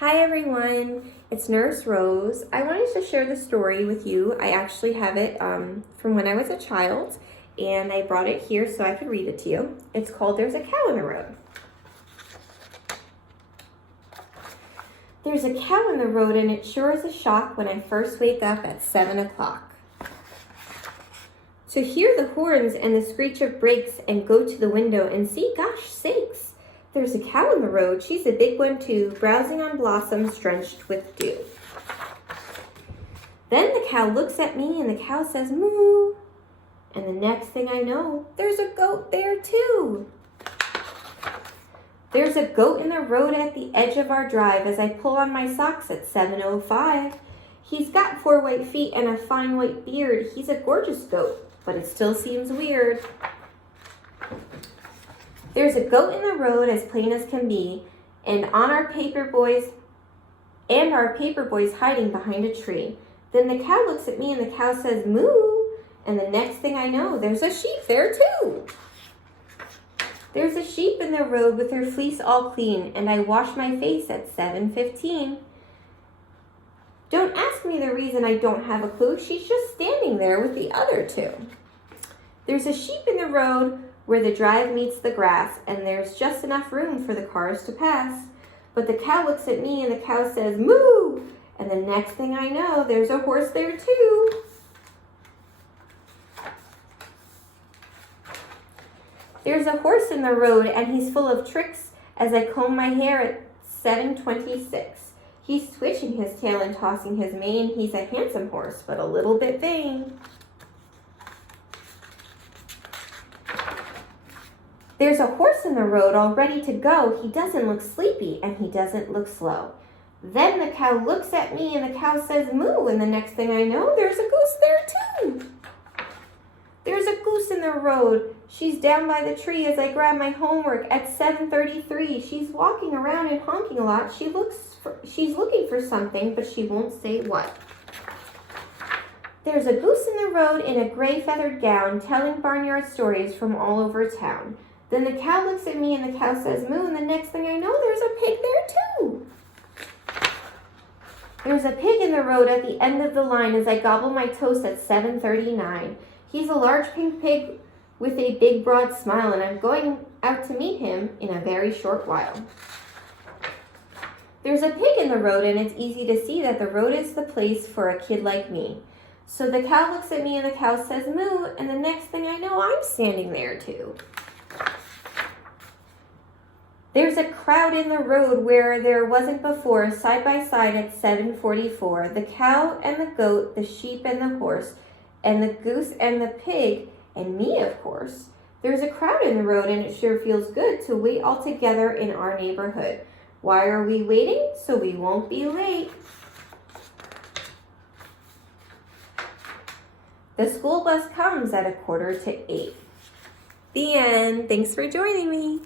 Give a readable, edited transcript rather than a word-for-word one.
Hi everyone, it's Nurse Rose. I wanted to share the story with you. I actually have it from when I was a child, and I brought it here so I could read it to you. It's called There's a Cow in the Road. There's a cow in the road, and it sure is a shock when I first wake up at 7 o'clock. To hear the horns and the screech of brakes and go to the window and see, gosh sakes, there's a cow in the road. She's a big one too, browsing on blossoms drenched with dew. Then the cow looks at me and the cow says, moo. And the next thing I know, there's a goat there too. There's a goat in the road at the edge of our drive as I pull on my socks at 7:05. He's got 4 white feet and a fine white beard. He's a gorgeous goat, but it still seems weird. There's a goat in the road as plain as can be, and our paper boys hiding behind a tree. Then the cow looks at me and the cow says, moo, and the next thing I know, there's a sheep there too. There's a sheep in the road with her fleece all clean, and I wash my face at 7:15. Don't ask me the reason, I don't have a clue. She's just standing there with the other two. There's a sheep in the road where the drive meets the grass, and there's just enough room for the cars to pass. But the cow looks at me and the cow says, moo! And the next thing I know, there's a horse there too. There's a horse in the road, and he's full of tricks as I comb my hair at 7:26. He's switching his tail and tossing his mane. He's a handsome horse, but a little bit vain. There's a horse in the road all ready to go. He doesn't look sleepy and he doesn't look slow. Then the cow looks at me and the cow says moo, and the next thing I know, there's a goose there too. There's a goose in the road. She's down by the tree as I grab my homework at 7:33. She's walking around and honking a lot. She's looking for something, but she won't say what. There's a goose in the road in a gray feathered gown telling barnyard stories from all over town. Then the cow looks at me and the cow says moo, and the next thing I know, there's a pig there too. There's a pig in the road at the end of the line as I gobble my toast at 7:39. He's a large pink pig with a big broad smile, and I'm going out to meet him in a very short while. There's a pig in the road, and it's easy to see that the road is the place for a kid like me. So the cow looks at me and the cow says moo, and the next thing I know, I'm standing there too. There's a crowd in the road where there wasn't before, side by side at 7:44. The cow and the goat, the sheep and the horse, and the goose and the pig, and me, of course. There's a crowd in the road, and it sure feels good to wait all together in our neighborhood. Why are we waiting? So we won't be late. The school bus comes at 7:45. The end. Thanks for joining me.